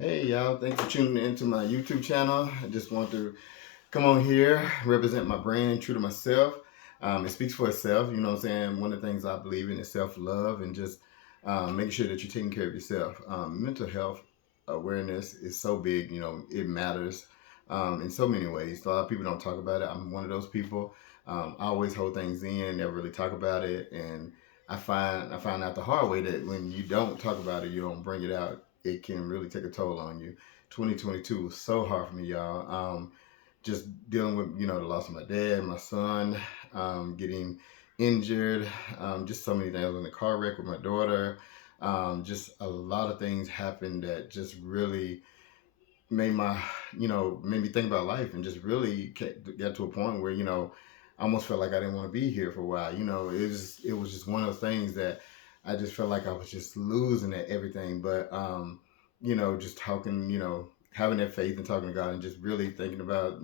Hey y'all, thanks for tuning into my YouTube channel. I just want to come on here, represent my brand, true to myself. It speaks for itself, you know what I'm saying? One of the things I believe in is self-love and just making sure that you're taking care of yourself. Mental health awareness is so big, it matters in so many ways. A lot of people don't talk about it. I'm one of those people. I always hold things in, never really talk about it, and I find out the hard way that when you don't talk about it, you don't bring it out, it can really take a toll on you. 2022 was so hard for me, y'all. Just dealing with the loss of my dad, my son, getting injured, just so many things. I was in a car wreck with my daughter. Just a lot of things happened that just really made made me think about life and just really got to a point where I almost felt like I didn't want to be here for a while. It was just one of those things that I just felt like I was just losing at everything. But just talking, having that faith and talking to God and just really thinking about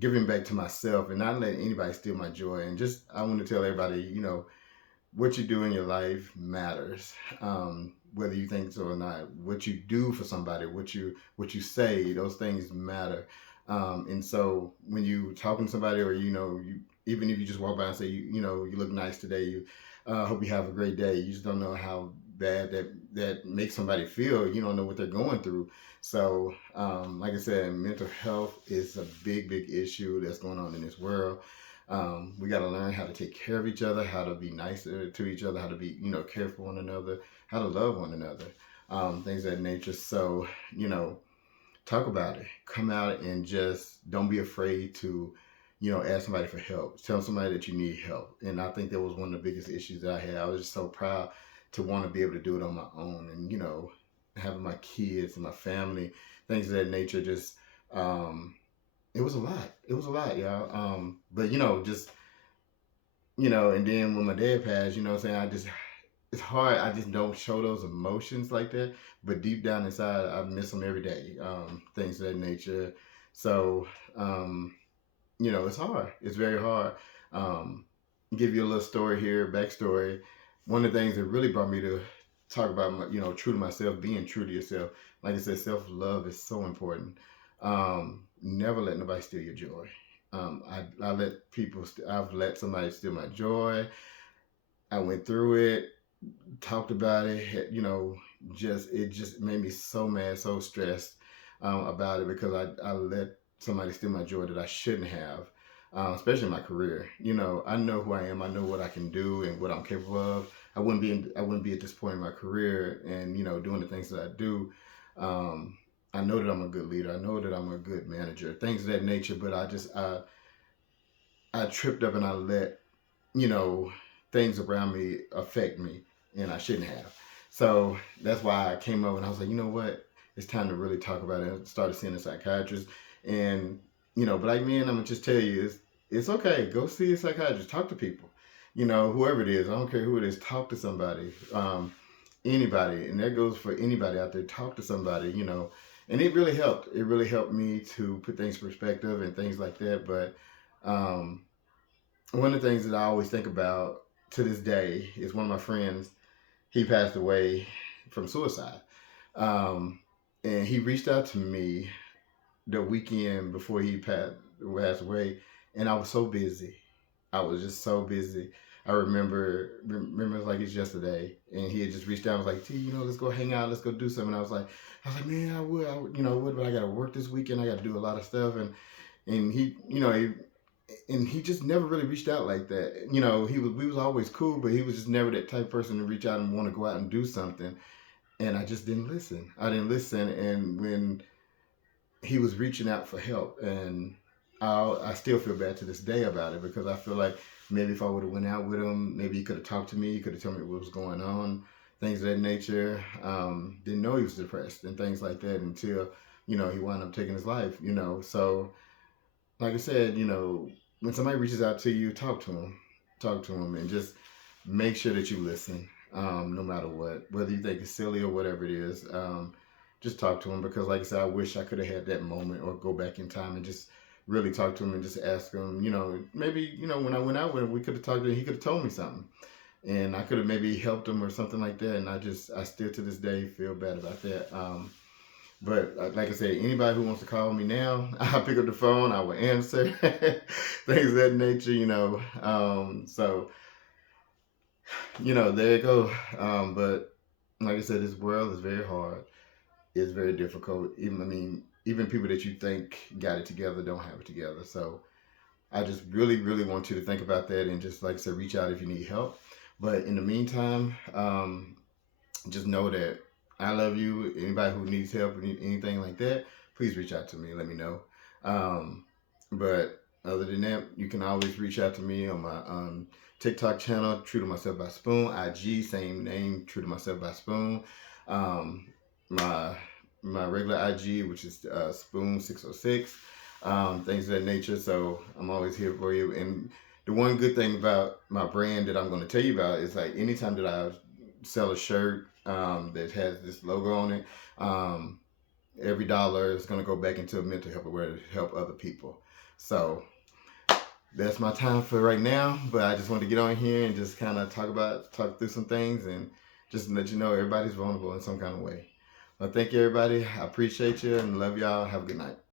giving back to myself and not letting anybody steal my joy. And just I want to tell everybody, what you do in your life matters, whether you think so or not. What you do for somebody, what you say, those things matter. And so when you talking to somebody, or you even if you just walk by and say you look nice today, you hope you have a great day. You just don't know how bad that makes somebody feel. You don't know what they're going through. So like I said, mental health is a big issue that's going on in this world. We got to learn how to take care of each other, how to be nicer to each other, how to be, care for one another, how to love one another, things of that nature. So, you know, talk about it. Come out and just don't be afraid to, ask somebody for help. Tell somebody that you need help. And I think that was one of the biggest issues that I had. I was just so proud to want to be able to do it on my own, and having my kids and my family, things of that nature. Just it was a lot. It was a lot, y'all. But just and then when my dad passed, what I'm saying, it's hard. I just don't show those emotions like that. But deep down inside, I miss him every day. Things of that nature. So, it's hard. It's very hard. Um, give you a little story here, backstory. One of the things that really brought me to talk about, true to myself, being true to yourself. Like I said, self love is so important. Never let nobody steal your joy. I've let somebody steal my joy. I went through it, talked about it, it just made me so mad, so stressed about it because I let somebody steal my joy that I shouldn't have, especially in my career. I know who I am, I know what I can do and what I'm capable of. I wouldn't be at this point in my career and doing the things that I do. Um, I know that I'm a good leader. I know that I'm a good manager, things of that nature. But I tripped up and I let you know, things around me affect me, and I shouldn't have. So that's why I came up and I was like, you know what? It's time to really talk about it. I started seeing a psychiatrist, and but like me, and I'm gonna just tell you, it's okay. Go see a psychiatrist. Talk to people. Whoever it is, I don't care who it is. Talk to somebody. Anybody, and that goes for anybody out there. Talk to somebody. And it really helped. It really helped me to put things in perspective and things like that. But um, one of the things that I always think about to this day is one of my friends. He passed away from suicide, um, and he reached out to me the weekend before he passed away, and I was so busy. I was just so busy. I remember it like it's yesterday, and he had just reached out. And was like, "T, let's go hang out. Let's go do something." I was like, man, I would, but I got to work this weekend. I got to do a lot of stuff, and he just never really reached out like that. We was always cool, but he was just never that type of person to reach out and want to go out and do something. And I just didn't listen. I didn't listen. And when he was reaching out for help, and I still feel bad to this day about it because I feel like maybe if I would have went out with him, maybe he could have talked to me. He could have told me what was going on, things of that nature. Didn't know he was depressed and things like that until he wound up taking his life. So like I said, when somebody reaches out to you, talk to them, and just make sure that you listen, no matter what, whether you think it's silly or whatever it is. Just talk to them because, like I said, I wish I could have had that moment or go back in time and just really talk to him and just ask him, maybe, when I went out with him, we could have talked to him, he could have told me something. And I could have maybe helped him or something like that. And I still to this day feel bad about that. But like I said, anybody who wants to call me now, I'll pick up the phone. I will answer. Things of that nature, So there you go. But like I said, this world is very hard. It's very difficult. Even people that you think got it together don't have it together. So I just really, really want you to think about that and just like I said, reach out if you need help. But in the meantime, just know that I love you. Anybody who needs help or anything like that, please reach out to me. Let me know. Um, but other than that, you can always reach out to me on my TikTok channel, True to Myself by Spoon. IG, same name, True to Myself by Spoon. Um, my my regular IG, which is Spoon606. Things of that nature. So I'm always here for you. And the one good thing about my brand that I'm going to tell you about is like anytime that I sell a shirt that has this logo on it, every dollar is going to go back into a mental health aware to help other people. So that's my time for right now. But I just want to get on here and just kind of talk through some things and just let you know everybody's vulnerable in some kind of way. Well, thank you, everybody. I appreciate you and love y'all. Have a good night.